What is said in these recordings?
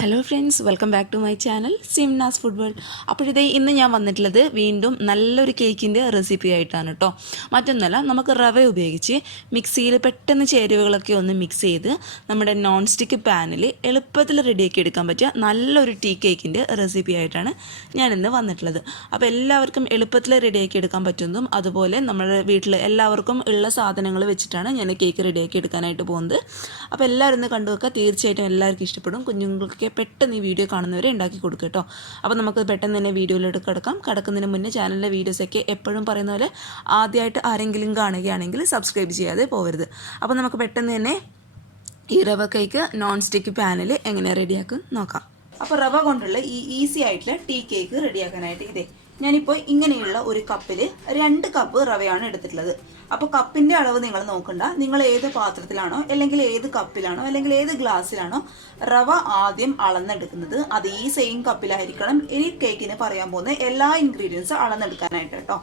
Hello friends, welcome back to my channel Simnas food world. അപ്പോഴിതേ ഇന്ന് ഞാൻ വന്നിട്ടുള്ളത് വീണ്ടും നല്ലൊരു കേക്കിൻ്റെ റെസിപ്പി ആയിട്ടാണ് കേട്ടോ. മറ്റൊന്നല്ല, നമുക്ക് റവ ഉപയോഗിച്ച് മിക്സിയിൽ പെട്ടെന്ന് ചേരുവകളൊക്കെ ഒന്ന് മിക്സ് ചെയ്ത് നമ്മുടെ നോൺ സ്റ്റിക്ക് പാനിൽ എളുപ്പത്തിൽ റെഡിയാക്കി എടുക്കാൻ പറ്റിയ നല്ലൊരു ടീ കേക്കിൻ്റെ റെസിപ്പി ആയിട്ടാണ് ഞാനിന്ന് വന്നിട്ടുള്ളത്. അപ്പോൾ എല്ലാവർക്കും എളുപ്പത്തിൽ റെഡിയാക്കി എടുക്കാൻ പറ്റുന്നതും അതുപോലെ നമ്മുടെ വീട്ടിൽ എല്ലാവർക്കും ഉള്ള സാധനങ്ങൾ വെച്ചിട്ടാണ് ഞാൻ കേക്ക് റെഡിയാക്കി എടുക്കാനായിട്ട് പോകുന്നത്. അപ്പോൾ എല്ലാവരും ഒന്ന് കണ്ടുവെക്കുക, തീർച്ചയായിട്ടും എല്ലാവർക്കും ഇഷ്ടപ്പെടും. കുഞ്ഞുങ്ങൾക്ക് പെട്ടെന്ന് ഈ വീഡിയോ കാണുന്നവരെ ഉണ്ടാക്കി കൊടുക്കുക കേട്ടോ. അപ്പോൾ നമുക്ക് പെട്ടെന്ന് തന്നെ വീഡിയോയിലോട്ട് കിടക്കുന്നതിന് മുന്നേ ചാനലിലെ വീഡിയോസൊക്കെ എപ്പോഴും പറയുന്ന പോലെ ആദ്യമായിട്ട് ആരെങ്കിലും കാണുകയാണെങ്കിൽ സബ്സ്ക്രൈബ് ചെയ്യാതെ പോകരുത്. അപ്പോൾ നമുക്ക് പെട്ടെന്ന് തന്നെ ഈ റവ കേക്ക് നോൺ സ്റ്റിക്ക് പാനിൽ എങ്ങനെ റെഡിയാക്കും നോക്കാം. അപ്പോൾ റവ കൊണ്ടുള്ള ഈ ഈസി ആയിട്ടുള്ള ടീ കേക്ക് റെഡിയാക്കാനായിട്ട് ഞാനിപ്പോൾ ഇങ്ങനെയുള്ള ഒരു കപ്പിൽ 2 കപ്പ് റവയാണ് എടുത്തിട്ടുള്ളത്. അപ്പോൾ കപ്പിൻ്റെ അളവ് നിങ്ങൾ നോക്കണ്ട, നിങ്ങൾ ഏത് പാത്രത്തിലാണോ അല്ലെങ്കിൽ ഏത് കപ്പിലാണോ അല്ലെങ്കിൽ ഏത് ഗ്ലാസ്സിലാണോ റവ ആദ്യം അളന്നെടുക്കുന്നത് അത് ഈ സെയിം കപ്പിലായിരിക്കണം ഇനി കേക്കിന് പറയാൻ പോകുന്ന എല്ലാ ഇൻഗ്രീഡിയൻസും അളന്നെടുക്കാനായിട്ട് കേട്ടോ.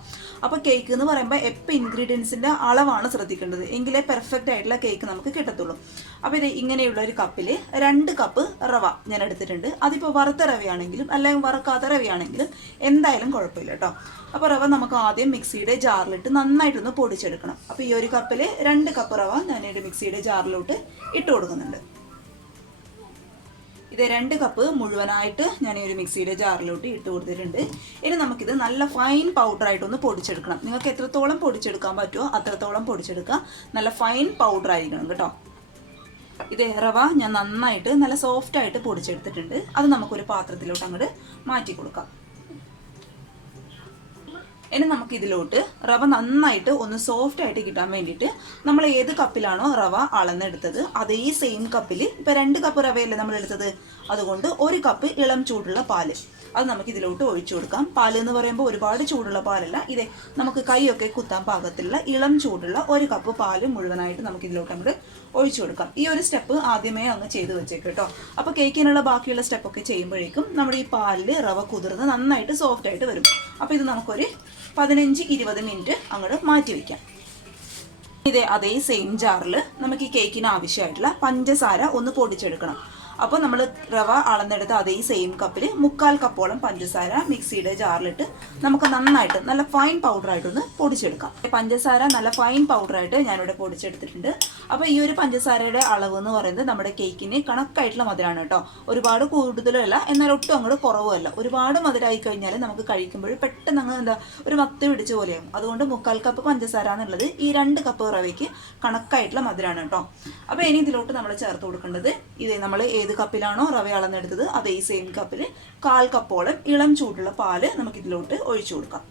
അപ്പോൾ കേക്ക് എന്ന് പറയുമ്പോൾ എപ്പോൾ ഇൻഗ്രീഡിയൻസിൻ്റെ അളവാണ് ശ്രദ്ധിക്കേണ്ടത്, എങ്കിലേ പെർഫെക്റ്റ് ആയിട്ടുള്ള കേക്ക് നമുക്ക് കിട്ടത്തുള്ളൂ. അപ്പോൾ ഇത് ഇങ്ങനെയുള്ള ഒരു കപ്പിൽ 2 കപ്പ് റവ ഞാൻ എടുത്തിട്ടുണ്ട്. അതിപ്പോൾ വറുത്ത റവയാണെങ്കിലും അല്ലെങ്കിൽ വറുക്കാത്ത റവയാണെങ്കിലും എന്തായാലും കുഴപ്പമില്ല കേട്ടോ. അപ്പോൾ റവ നമുക്ക് ആദ്യം മിക്സിയുടെ ജാറിലിട്ട് നന്നായിട്ടൊന്ന് പൊടിച്ചെടുക്കണം. അപ്പോൾ ഈ ഒരു കപ്പിൽ 2 കപ്പ് റവ ഞാനൊരു മിക്സിയുടെ ജാറിലോട്ട് ഇട്ട് കൊടുക്കുന്നുണ്ട്. ഇത് 2 കപ്പ് മുഴുവനായിട്ട് ഞാൻ ഈ ഒരു മിക്സിയുടെ ജാറിലോട്ട് ഇട്ട് കൊടുത്തിട്ടുണ്ട്. ഇനി നമുക്കിത് നല്ല ഫൈൻ പൗഡറായിട്ടൊന്ന് പൊടിച്ചെടുക്കണം. നിങ്ങൾക്ക് എത്രത്തോളം പൊടിച്ചെടുക്കാൻ പറ്റുമോ അത്രത്തോളം പൊടിച്ചെടുക്കുക. നല്ല ഫൈൻ പൗഡർ ആയിരിക്കണം കേട്ടോ. ഇത് റവ ഞാൻ നന്നായിട്ട് നല്ല സോഫ്റ്റ് ആയിട്ട് പൊടിച്ചെടുത്തിട്ടുണ്ട്. അത് നമുക്കൊരു പാത്രത്തിലോട്ട് അങ്ങോട്ട് മാറ്റി കൊടുക്കാം. ഇനി നമുക്ക് ഇതിലോട്ട് റവ നന്നായിട്ട് ഒന്ന് സോഫ്റ്റ് ആയിട്ട് കിട്ടാൻ വേണ്ടിയിട്ട് നമ്മൾ ഏത് കപ്പിലാണോ റവ അളന്നെടുത്തത് അതേ സെയിം കപ്പിൽ ഇപ്പോൾ 2 കപ്പ് റവയല്ലേ നമ്മൾ എടുത്തത്, അതുകൊണ്ട് 1 കപ്പ് ഇളം ചൂടുള്ള പാല് അത് നമുക്ക് ഇതിലോട്ട് ഒഴിച്ചു കൊടുക്കാം. പാല് എന്ന് പറയുമ്പോൾ ഒരുപാട് ചൂടുള്ള പാലല്ല, നമുക്ക് കൈയൊക്കെ കുത്താൻ പാകത്തിലുള്ള ഇളം ചൂടുള്ള 1 കപ്പ് പാല് മുഴുവനായിട്ട് നമുക്ക് ഇതിലോട്ട് അങ്ങോട്ട് ഒഴിച്ചു കൊടുക്കാം. ഈ ഒരു സ്റ്റെപ്പ് ആദ്യമേ അങ്ങ് ചെയ്ത് വെച്ചേക്ക് കേട്ടോ. അപ്പോൾ കേക്കിനുള്ള ബാക്കിയുള്ള സ്റ്റെപ്പൊക്കെ ചെയ്യുമ്പോഴേക്കും നമ്മുടെ ഈ പാലിൽ റവ കുതിർന്ന് നന്നായിട്ട് സോഫ്റ്റ് ആയിട്ട് വരും. അപ്പോൾ ഇത് നമുക്കൊരു 15-20 മിനിറ്റ് അങ്ങോട്ട് മാറ്റി വയ്ക്കാം. അതേ സെയിം ജാറിൽ നമുക്ക് ഈ കേക്കിന് ആവശ്യമായിട്ടുള്ള പഞ്ചസാര ഒന്ന് പൊടിച്ചെടുക്കണം. അപ്പോൾ നമ്മൾ റവ അളന്നെടുത്ത അതേ സെയിം കപ്പിൽ 1/4 കപ്പോളം പഞ്ചസാര മിക്സിയുടെ ജാറിലിട്ട് നമുക്ക് നന്നായിട്ട് നല്ല ഫൈൻ പൗഡറായിട്ടൊന്ന് പൊടിച്ചെടുക്കാം. പഞ്ചസാര നല്ല ഫൈൻ പൗഡറായിട്ട് ഞാനിവിടെ പൊടിച്ചെടുത്തിട്ടുണ്ട്. അപ്പോൾ ഈ ഒരു പഞ്ചസാരയുടെ അളവ് എന്ന് പറയുന്നത് നമ്മുടെ കേക്കിന് കണക്കായിട്ടുള്ള മധുരമാണ് കേട്ടോ. ഒരുപാട് കൂടുതലല്ല എന്നാൽ ഒട്ടും അങ്ങോട്ട് കുറവുമല്ല. ഒരുപാട് മധുരമായി കഴിഞ്ഞാൽ നമുക്ക് കഴിക്കുമ്പോൾ പെട്ടെന്ന് അങ്ങ് ഒരു മത്ത് പിടിച്ച പോലെയാകും. അതുകൊണ്ട് 1/4 കപ്പ് പഞ്ചസാര എന്നുള്ളത് ഈ 2 കപ്പ് റവയ്ക്ക് കണക്കായിട്ടുള്ള മധുരമാണ് കേട്ടോ. അപ്പോൾ ഇനി ഇതിലോട്ട് നമ്മൾ ചേർത്ത് കൊടുക്കേണ്ടത് നമ്മൾ ഏത് കപ്പിലാണോ റവ അളന്നെടുത്തത് അതേ സെയിം കപ്പിൽ 1/4 കപ്പോളം ഇളം ചൂടുള്ള പാല് നമുക്ക് ഇതിലോട്ട് ഒഴിച്ചു കൊടുക്കാം.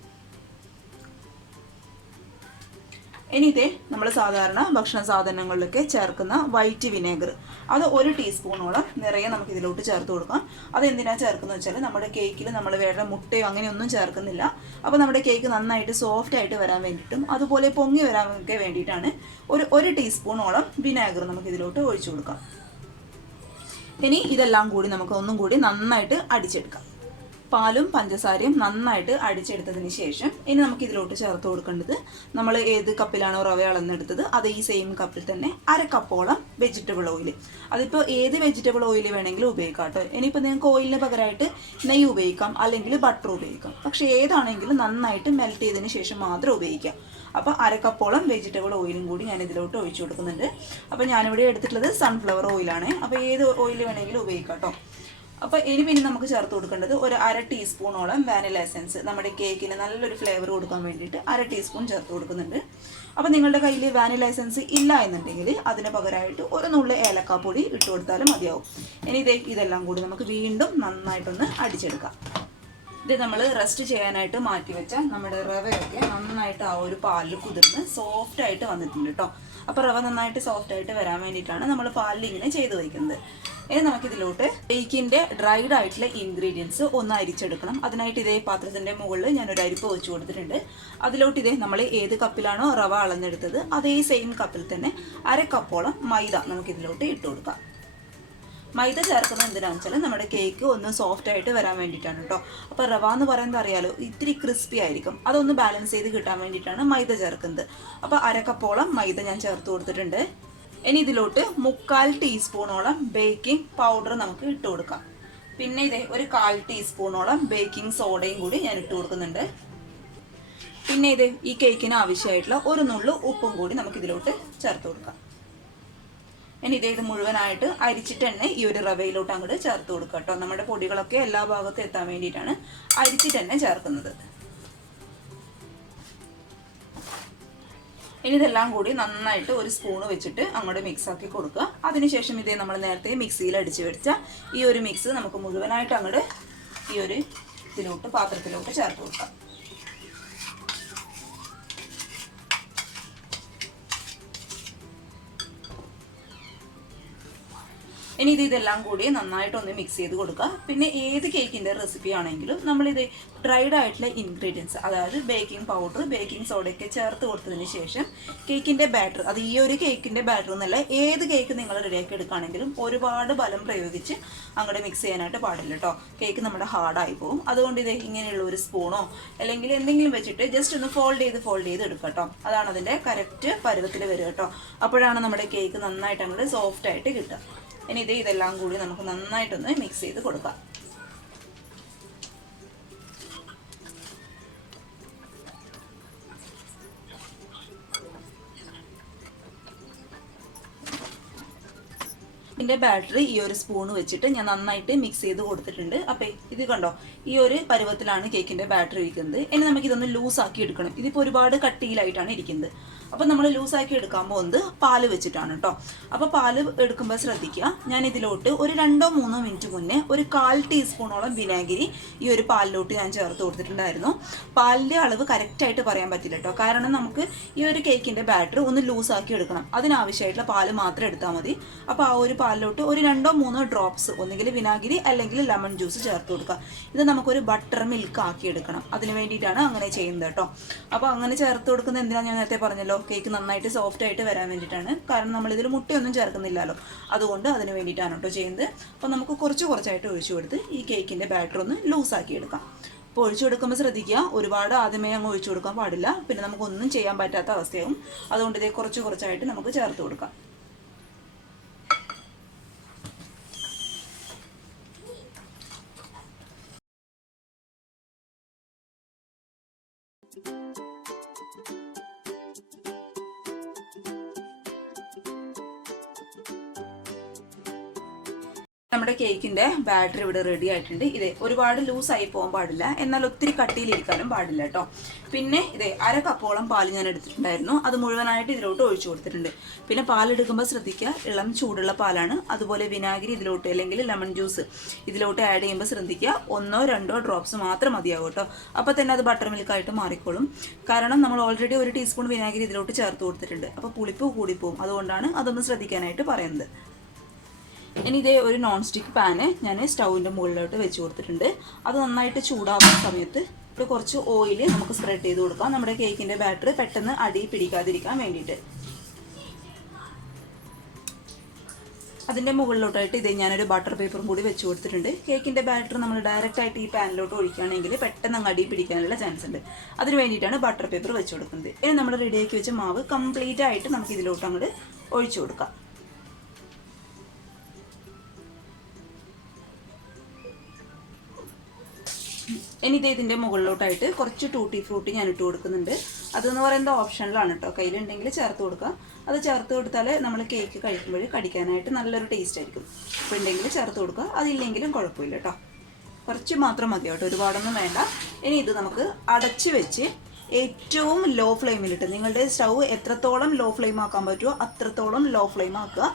ഇനി നമ്മൾ സാധാരണ ഭക്ഷണ സാധനങ്ങളിലൊക്കെ ചേർക്കുന്ന വൈറ്റ് വിനേഗർ അത് 1 ടീസ്പൂണോളം നിറയെ നമുക്ക് ഇതിലോട്ട് ചേർത്ത് കൊടുക്കാം. അത് എന്തിനാ ചേർക്കുന്നത് വെച്ചാൽ നമ്മുടെ കേക്കിൽ നമ്മൾ വേറെ മുട്ടയോ അങ്ങനെയൊന്നും ചേർക്കുന്നില്ല. അപ്പോൾ നമ്മുടെ കേക്ക് നന്നായിട്ട് സോഫ്റ്റ് ആയിട്ട് വരാൻ വേണ്ടിയിട്ടും അതുപോലെ പൊങ്ങി വരാനൊക്കെ വേണ്ടിയിട്ടാണ് 1 ടീസ്പൂണോളം വിനേഗർ നമുക്ക് ഇതിലോട്ട് ഒഴിച്ചു കൊടുക്കാം. ഇനി ഇതെല്ലാം കൂടി നമുക്ക് ഒന്നും കൂടി നന്നായിട്ട് അടിച്ചെടുക്കാം. പാലും പഞ്ചസാരയും നന്നായിട്ട് അടിച്ചെടുത്തതിന് ശേഷം ഇനി നമുക്ക് ഇതിലോട്ട് ചേർത്ത് കൊടുക്കേണ്ടത് നമ്മൾ ഏത് കപ്പിലാണോ റവ അളന്നെടുത്തത് അത് ഈ സെയിം കപ്പിൽ തന്നെ 1/2 കപ്പോളം വെജിറ്റബിൾ ഓയിൽ. അതിപ്പോൾ ഏത് വെജിറ്റബിൾ ഓയിൽ വേണമെങ്കിലും ഉപയോഗിക്കാം കേട്ടോ. ഇനിയിപ്പോൾ നിങ്ങൾക്ക് ഓയിലിന് പകരമായിട്ട് നെയ്യ് ഉപയോഗിക്കാം അല്ലെങ്കിൽ ബട്ടർ ഉപയോഗിക്കാം. പക്ഷേ ഏതാണെങ്കിലും നന്നായിട്ട് മെൽറ്റ് ചെയ്തതിന് ശേഷം മാത്രം ഉപയോഗിക്കാം. അപ്പോൾ 1/2 കപ്പോളം വെജിറ്റബിൾ ഓയിലും കൂടി ഞാൻ ഇതിലോട്ട് ഒഴിച്ചു കൊടുക്കുന്നുണ്ട്. അപ്പോൾ ഞാനിവിടെ എടുത്തിട്ടുള്ളത് സൺഫ്ലവർ ഓയിലാണ്. അപ്പോൾ ഏത് ഓയിൽ വേണമെങ്കിലും ഉപയോഗിക്കാം കേട്ടോ. അപ്പോൾ പിന്നെ നമുക്ക് ചേർത്ത് കൊടുക്കേണ്ടത് 1/2 ടീസ്പൂണോളം വാനില എസൻസ്. നമ്മുടെ കേക്കിന് നല്ലൊരു ഫ്ലേവർ കൊടുക്കാൻ വേണ്ടിയിട്ട് 1/2 ടീസ്പൂൺ ചേർത്ത് കൊടുക്കുന്നുണ്ട്. അപ്പോൾ നിങ്ങളുടെ കയ്യിൽ വാനില എസൻസ് ഇല്ല എന്നുണ്ടെങ്കിൽ അതിന് പകരമായിട്ട് 1 നുള്ള് ഏലക്കാപ്പൊടി ഇട്ട് കൊടുത്താലും മതിയാവും. ഇനി ഇതെല്ലാം കൂടി നമുക്ക് വീണ്ടും നന്നായിട്ടൊന്ന് അടിച്ചെടുക്കാം. നമ്മൾ റെസ്റ്റ് ചെയ്യാനായിട്ട് മാറ്റി വെച്ച നമ്മുടെ റവയൊക്കെ നന്നായിട്ട് ആ ഒരു പാലിൽ കുതിർന്ന് സോഫ്റ്റ് ആയിട്ട് വന്നിട്ടുണ്ട് കേട്ടോ. അപ്പോൾ റവ നന്നായിട്ട് സോഫ്റ്റ് ആയിട്ട് വരാൻ വേണ്ടിയിട്ടാണ് നമ്മൾ പാലിൽ ഇങ്ങനെ ചെയ്ത് വയ്ക്കുന്നത്. ഇനി നമുക്കിതിലോട്ട് കേക്കിൻ്റെ ഡ്രൈഡ് ആയിട്ടുള്ള ഇൻഗ്രീഡിയൻസ് ഒന്ന് അരിച്ചെടുക്കണം. അതിനായിട്ട് ഇതേ പാത്രത്തിൻ്റെ മുകളിൽ ഞാനൊരു അരിപ്പ് വെച്ച് കൊടുത്തിട്ടുണ്ട്. അതിലോട്ട് നമ്മൾ ഏത് കപ്പിലാണോ റവ അളന്നെടുത്തത് അതേ സെയിം കപ്പിൽ തന്നെ 1/2 കപ്പോളം മൈദ നമുക്കിതിലോട്ട് ഇട്ട് കൊടുക്കാം. മൈദ ചേർക്കുന്നത് എന്തിനാണെന്ന് വെച്ചാൽ നമ്മുടെ കേക്ക് ഒന്ന് സോഫ്റ്റ് ആയിട്ട് വരാൻ വേണ്ടിയിട്ടാണ് കേട്ടോ. അപ്പോൾ റവ എന്ന് പറയുന്നത് അറിയാലോ ഇത്തിരി ക്രിസ്പി ആയിരിക്കും. അതൊന്ന് ബാലൻസ് ചെയ്ത് കിട്ടാൻ വേണ്ടിയിട്ടാണ് മൈദ ചേർക്കുന്നത്. അപ്പോൾ 1/2 കപ്പോളം മൈദ ഞാൻ ചേർത്ത് കൊടുത്തിട്ടുണ്ട്. ഇനി ഇതിലോട്ട് 1/4 ടീസ്പൂണോളം ബേക്കിംഗ് പൗഡർ നമുക്ക് ഇട്ട് കൊടുക്കാം. പിന്നെ ഇതേ ഒരു 1/4 ടീസ്പൂണോളം ബേക്കിംഗ് സോഡയും കൂടി ഞാൻ ഇട്ട് കൊടുക്കുന്നുണ്ട്. പിന്നെ ഇത് ഈ കേക്കിന് ആവശ്യമായിട്ടുള്ള ഒരു നുള്ളു ഉപ്പും കൂടി നമുക്ക് ഇതിലോട്ട് ചേർത്ത് കൊടുക്കാം. ഇനി ഇത് മുഴുവനായിട്ട് അരിച്ചിട്ട് തന്നെ ഈ ഒരു റവയിലോട്ട് അങ്ങോട്ട് ചേർത്ത് കൊടുക്കുക കേട്ടോ. നമ്മുടെ പൊടികളൊക്കെ എല്ലാ ഭാഗത്തും എത്താൻ വേണ്ടിയിട്ടാണ് അരിച്ചിട്ട് തന്നെ ചേർക്കുന്നത്. ഇനി ഇതെല്ലാം കൂടി നന്നായിട്ട് ഒരു സ്പൂണ് വെച്ചിട്ട് അങ്ങോട്ട് മിക്സ് ആക്കി കൊടുക്കുക. അതിനുശേഷം ഇതേ നമ്മൾ നേരത്തെ മിക്സിയിൽ അടിച്ച് വെച്ച ഈ ഒരു മിക്സ് നമുക്ക് മുഴുവനായിട്ട് അങ്ങോട്ട് ഈ ഒരു പാത്രത്തിലോട്ട് ചേർത്ത് കൊടുക്കാം. ഇനി ഇതെല്ലാം കൂടി നന്നായിട്ടൊന്ന് മിക്സ് ചെയ്ത് കൊടുക്കുക. പിന്നെ ഏത് കേക്കിൻ്റെ റെസിപ്പി ആണെങ്കിലും നമ്മളിത് ഡ്രൈഡ് ആയിട്ടുള്ള ഇൻഗ്രീഡിയൻസ്, അതായത് ബേക്കിംഗ് പൗഡർ, ബേക്കിംഗ് സോഡയൊക്കെ ചേർത്ത് കൊടുത്തതിന് ശേഷം കേക്കിൻ്റെ ബാറ്റർ, അത് ഈ ഒരു കേക്കിൻ്റെ ബാറ്റർ എന്നല്ല, ഏത് കേക്ക് നിങ്ങൾ റെഡിയാക്കി എടുക്കുകയാണെങ്കിലും ഒരുപാട് ബലം പ്രയോഗിച്ച് അങ്ങോട്ട് മിക്സ് ചെയ്യാനായിട്ട് പാടില്ല കേട്ടോ. കേക്ക് നമ്മുടെ ഹാർഡായി പോകും. അതുകൊണ്ട് ഇങ്ങനെയുള്ള ഒരു സ്പൂണോ അല്ലെങ്കിൽ എന്തെങ്കിലും വെച്ചിട്ട് ജസ്റ്റ് ഒന്ന് ഫോൾഡ് ചെയ്ത് എടുക്കുക കേട്ടോ. അതാണ് അതിൻ്റെ കറക്റ്റ് പരുവത്തിൽ വരിക കേട്ടോ. അപ്പോഴാണ് നമ്മുടെ കേക്ക് നന്നായിട്ട് അങ്ങോട്ട് സോഫ്റ്റ് ആയിട്ട് കിട്ടുക. ഇനി ഇതെല്ലാം കൂടി നമുക്ക് നന്നായിട്ടൊന്ന് മിക്സ് ചെയ്ത് കൊടുക്കാം. ഇതിൻ്റെ ബാറ്ററി ഈ ഒരു സ്പൂൺ വെച്ചിട്ട് ഞാൻ നന്നായിട്ട് മിക്സ് ചെയ്ത് കൊടുത്തിട്ടുണ്ട്. അപ്പോൾ ഇത് കണ്ടോ, ഈ ഒരു പരുവത്തിലാണ് കേക്കിൻ്റെ ബാറ്ററി ഇരിക്കുന്നത്. ഇനി നമുക്കിതൊന്ന് ലൂസാക്കി എടുക്കണം. ഇതിപ്പോൾ ഒരുപാട് കട്ടിയിലായിട്ടാണ് ഇരിക്കുന്നത്. അപ്പോൾ നമ്മൾ ലൂസാക്കി എടുക്കാൻ പോകുന്നത് പാല് വെച്ചിട്ടാണ് കേട്ടോ. അപ്പോൾ പാല് എടുക്കുമ്പോൾ ശ്രദ്ധിക്കുക, ഞാൻ ഇതിലോട്ട് ഒരു 2-3 മിനിറ്റ് മുന്നേ ഒരു 1/4 ടീസ്പൂണോളം വിനാഗിരി ഈ ഒരു പാലിലോട്ട് ഞാൻ ചേർത്ത് കൊടുത്തിട്ടുണ്ടായിരുന്നു. പാലിൻ്റെ അളവ് കറക്റ്റായിട്ട് പറയാൻ പറ്റില്ല കേട്ടോ. കാരണം നമുക്ക് ഈ ഒരു കേക്കിൻ്റെ ബാറ്റർ ഒന്ന് ലൂസാക്കി എടുക്കണം. അതിനാവശ്യമായിട്ടുള്ള പാല് മാത്രം എടുത്താൽ മതി. അപ്പോൾ ആ ഒരു പാലിലോട്ട് ഒരു 2-3 ഡ്രോപ്സ് ഒന്നുകിൽ വിനാഗിരി അല്ലെങ്കിൽ ലെമൺ ജ്യൂസ് ചേർത്ത് കൊടുക്കുക. ഇത് നമുക്കൊരു ബട്ടർ മിൽക്ക് ആക്കി എടുക്കണം. അതിന് വേണ്ടിയിട്ടാണ് അങ്ങനെ ചെയ്യുന്നത് കേട്ടോ. അപ്പോൾ അങ്ങനെ ചേർത്ത് കൊടുക്കുന്നത് എന്തിനാണ് ഞാൻ നേരത്തെ പറഞ്ഞല്ലോ, കേക്ക് നന്നായിട്ട് സോഫ്റ്റ് ആയിട്ട് വരാൻ വേണ്ടിയിട്ടാണ്. കാരണം നമ്മളിതിൽ മുട്ടയൊന്നും ചേർക്കുന്നില്ലല്ലോ, അതുകൊണ്ട് അതിന് വേണ്ടിയിട്ടാണ് കേട്ടോ ചെയ്യുന്നത്. അപ്പോൾ നമുക്ക് കുറച്ചായിട്ട് ഒഴിച്ചു കൊടുത്ത് ഈ കേക്കിൻ്റെ ബാറ്റർ ഒന്ന് ലൂസാക്കി എടുക്കാം. അപ്പോൾ ഒഴിച്ചു കൊടുക്കുമ്പോൾ ശ്രദ്ധിക്കുക, ഒരുപാട് ആദ്യമേ അങ്ങ് ഒഴിച്ചു കൊടുക്കാൻ പാടില്ല. പിന്നെ നമുക്കൊന്നും ചെയ്യാൻ പറ്റാത്ത അവസ്ഥയാവും. അതുകൊണ്ട് ഇതേ കുറച്ചായിട്ട് നമുക്ക് ചേർത്ത് കൊടുക്കാം. നമ്മുടെ കേക്കിൻ്റെ ബാറ്റർ ഇവിടെ റെഡി ആയിട്ടുണ്ട്. ഒരുപാട് ലൂസായി പോകാൻ പാടില്ല, എന്നാൽ ഒത്തിരി കട്ടിയിലിരിക്കാനും പാടില്ല കേട്ടോ. പിന്നെ 1/2 കപ്പോളം പാല് ഞാൻ എടുത്തിട്ടുണ്ടായിരുന്നു. അത് മുഴുവനായിട്ട് ഇതിലോട്ട് ഒഴിച്ചു കൊടുത്തിട്ടുണ്ട്. പിന്നെ പാലെടുക്കുമ്പോൾ ശ്രദ്ധിക്കുക, ഇളം ചൂടുള്ള പാലാണ്. അതുപോലെ വിനാഗിരി ഇതിലോട്ട് അല്ലെങ്കിൽ ലെമൺ ജ്യൂസ് ഇതിലോട്ട് ആഡ് ചെയ്യുമ്പോൾ ശ്രദ്ധിക്കുക, 1-2 ഡ്രോപ്സ് മാത്രം മതിയാവും കേട്ടോ. അപ്പോൾ തന്നെ അത് ബട്ടർ മിൽക്കായിട്ട് മാറിക്കോളും. കാരണം നമ്മൾ ഓൾറെഡി 1 ടീസ്പൂൺ വിനാഗിരി ഇതിലോട്ട് ചേർത്ത് കൊടുത്തിട്ടുണ്ട്. അപ്പോൾ പുളിപ്പ് കൂടിപ്പോവും. അതുകൊണ്ടാണ് അതൊന്ന് ശ്രദ്ധിക്കാനായിട്ട് പറയുന്നത്. ഇനി ഒരു നോൺ സ്റ്റിക്ക് പാന് ഞാൻ സ്റ്റൗവിൻ്റെ മുകളിലോട്ട് വെച്ച് കൊടുത്തിട്ടുണ്ട്. അത് നന്നായിട്ട് ചൂടാവുന്ന സമയത്ത് കുറച്ച് ഓയിൽ നമുക്ക് സ്പ്രെഡ് ചെയ്ത് കൊടുക്കാം, നമ്മുടെ കേക്കിൻ്റെ ബാറ്റർ പെട്ടെന്ന് അടി പിടിക്കാതിരിക്കാൻ വേണ്ടിയിട്ട്. അതിൻ്റെ മുകളിലോട്ടായിട്ട് ഞാനൊരു ബട്ടർ പേപ്പറും കൂടി വെച്ച് കൊടുത്തിട്ടുണ്ട്. കേക്കിൻ്റെ ബാറ്റർ നമ്മൾ ഡയറക്റ്റായിട്ട് ഈ പാനിലോട്ട് ഒഴിക്കുകയാണെങ്കിൽ പെട്ടെന്ന് അങ്ങ് അടി പിടിക്കാനുള്ള ചാൻസ് ഉണ്ട്. അതിന് വേണ്ടിയിട്ടാണ് ബട്ടർ പേപ്പർ വെച്ച് കൊടുക്കുന്നത്. ഇനി നമ്മൾ റെഡിയാക്കി വെച്ച മാവ് കംപ്ലീറ്റ് ആയിട്ട് നമുക്ക് ഇതിലോട്ട് അങ്ങോട്ട് ഒഴിച്ചു കൊടുക്കാം. ഇനി ഇതിൻ്റെ മുകളിലോട്ടായിട്ട് കുറച്ച് ടൂട്ടി ഫ്രൂട്ടി ഞാൻ ഇട്ട് കൊടുക്കുന്നുണ്ട്. അതെന്ന് പറയുന്നത് ഓപ്ഷനിലാണ് കേട്ടോ, കയ്യിലുണ്ടെങ്കിൽ ചേർത്ത് കൊടുക്കുക. അത് ചേർത്ത് കൊടുത്താൽ നമ്മൾ കേക്ക് കഴിക്കുമ്പോൾ കടിക്കാനായിട്ട് നല്ലൊരു ടേസ്റ്റ് ആയിരിക്കും. അപ്പോൾ ഉണ്ടെങ്കിൽ ചേർത്ത് കൊടുക്കുക, അതില്ലെങ്കിലും കുഴപ്പമില്ല കേട്ടോ. കുറച്ച് മാത്രം മതി കേട്ടോ, ഒരുപാടൊന്നും വേണ്ട. ഇനി ഇത് നമുക്ക് അടച്ച് വെച്ച് ഏറ്റവും ലോ ഫ്ലെയിമിലിട്ട്, നിങ്ങളുടെ സ്റ്റൗ എത്രത്തോളം ലോ ഫ്ലെയിം ആക്കാൻ പറ്റുമോ അത്രത്തോളം ലോ ഫ്ലെയിം ആക്കുക.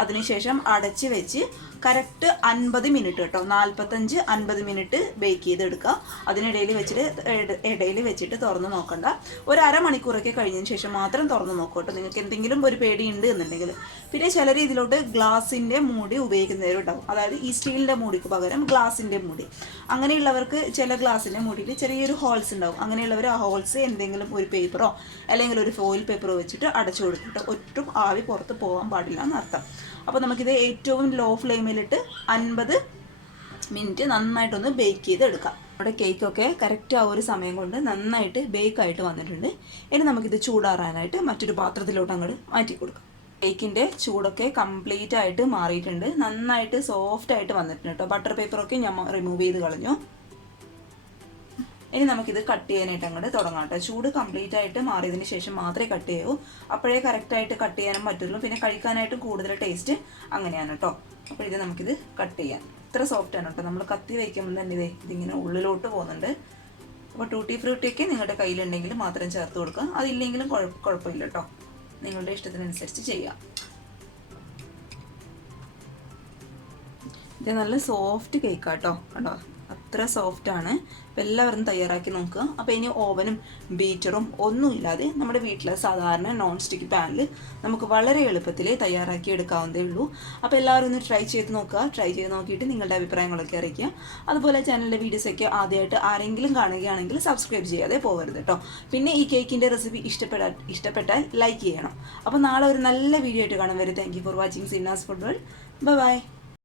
അതിനുശേഷം അടച്ച് വെച്ച് കറക്റ്റ് 50 മിനിറ്റ് കേട്ടോ, 45-50 മിനിറ്റ് ബേക്ക് ചെയ്തെടുക്കുക. അതിനിടയിൽ വെച്ചിട്ട് തുറന്ന് നോക്കണ്ട. ഒരു അരമണിക്കൂറൊക്കെ കഴിഞ്ഞതിന് ശേഷം മാത്രം തുറന്ന് നോക്കുക കേട്ടോ, നിങ്ങൾക്ക് എന്തെങ്കിലും ഒരു പേടിയുണ്ട് എന്നുണ്ടെങ്കിൽ. പിന്നെ ചിലർ ഇതിലോട്ട് ഗ്ലാസിൻ്റെ മൂടി ഉപയോഗിക്കുന്നവരുണ്ടാവും, അതായത് ഈ സ്റ്റീലിൻ്റെ മൂടിക്ക് പകരം ഗ്ലാസിൻ്റെ മൂടി. അങ്ങനെയുള്ളവർക്ക് ചില ഗ്ലാസിൻ്റെ മൂടിയിൽ ചെറിയൊരു ഹോൾസ് ഉണ്ടാവും. അങ്ങനെയുള്ളവർ ആ ഹോൾസ് എന്തെങ്കിലും ഒരു പേപ്പറോ അല്ലെങ്കിൽ ഒരു ഫോയിൽ പേപ്പറോ വെച്ചിട്ട് അടച്ചു കൊടുത്തിട്ട് ഒട്ടും ആവി പുറത്ത് പോകാൻ പാടില്ല എന്നർത്ഥം. അപ്പോൾ നമുക്കിത് ഏറ്റവും ലോ ഫ്ലെയിമിലിട്ട് 50 മിനിറ്റ് നന്നായിട്ടൊന്ന് ബേക്ക് ചെയ്തെടുക്കാം. നമ്മുടെ കേക്കൊക്കെ കറക്റ്റ് ആ ഒരു സമയം കൊണ്ട് നന്നായിട്ട് ബേക്കായിട്ട് വന്നിട്ടുണ്ട്. ഇനി നമുക്കിത് ചൂടാറാനായിട്ട് മറ്റൊരു പാത്രത്തിലോട്ട് അങ്ങോട്ട് മാറ്റി കൊടുക്കാം. കേക്കിൻ്റെ ചൂടൊക്കെ കംപ്ലീറ്റ് ആയിട്ട് മാറിയിട്ടുണ്ട്. നന്നായിട്ട് സോഫ്റ്റ് ആയിട്ട് വന്നിട്ടുണ്ട് കേട്ടോ. ബട്ടർ പേപ്പറൊക്കെ ഞാൻ റിമൂവ് ചെയ്ത് കളഞ്ഞു. ഇനി നമുക്കിത് കട്ട് ചെയ്യാനായിട്ട് അങ്ങോട്ട് തുടങ്ങാം കേട്ടോ. ചൂട് കംപ്ലീറ്റ് ആയിട്ട് മാറിയതിന് ശേഷം മാത്രമേ കട്ട് ചെയ്യൂ. അപ്പോഴേ കറക്റ്റായിട്ട് കട്ട് ചെയ്യാനും പറ്റുള്ളൂ. പിന്നെ കഴിക്കാനായിട്ടും കൂടുതൽ ടേസ്റ്റ് അങ്ങനെയാണ് കേട്ടോ. അപ്പോൾ ഇത് നമുക്കിത് കട്ട് ചെയ്യാം. ഇത്ര സോഫ്റ്റ് ആണ് കേട്ടോ. നമ്മൾ കത്തി വയ്ക്കുമ്പോൾ തന്നെ ഇതിങ്ങനെ ഉള്ളിലോട്ട് പോകുന്നുണ്ട്. അപ്പോൾ ടൂട്ടി ഫ്രൂട്ടിയൊക്കെ നിങ്ങളുടെ കയ്യിലുണ്ടെങ്കിൽ മാത്രം ചേർത്ത് കൊടുക്കുക. അതില്ലെങ്കിലും കുഴപ്പമില്ല കേട്ടോ. നിങ്ങളുടെ ഇഷ്ടത്തിനനുസരിച്ച് ചെയ്യാം. ഇത് നല്ല സോഫ്റ്റ് കേക്കാട്ടോ കേട്ടോ. അത്ര സോഫ്റ്റാണ്. അപ്പോൾ എല്ലാവരും തയ്യാറാക്കി നോക്കുക. അപ്പോൾ ഇനി ഓവനും ബീറ്ററും ഒന്നുമില്ലാതെ നമ്മുടെ വീട്ടിലെ സാധാരണ നോൺ സ്റ്റിക്ക് പാനിൽ നമുക്ക് വളരെ എളുപ്പത്തിൽ തയ്യാറാക്കി എടുക്കാവുന്നതേ ഉള്ളൂ. അപ്പോൾ എല്ലാവരും ഒന്ന് ട്രൈ ചെയ്ത് നോക്കുക. ട്രൈ ചെയ്ത് നോക്കിയിട്ട് നിങ്ങളുടെ അഭിപ്രായങ്ങളൊക്കെ അറിയിക്കുക. അതുപോലെ ചാനലിലെ വീഡിയോസൊക്കെ ആദ്യമായിട്ട് ആരെങ്കിലും കാണുകയാണെങ്കിൽ സബ്സ്ക്രൈബ് ചെയ്യാതെ പോകരുത് കേട്ടോ. പിന്നെ ഈ കേക്കിൻ്റെ റെസിപ്പി ഇഷ്ടപ്പെട്ടാൽ ലൈക്ക് ചെയ്യണം. അപ്പോൾ നാളെ ഒരു നല്ല വീഡിയോ ആയിട്ട് കാണാൻ വരെ. Thank you for watching Seena's food world. By.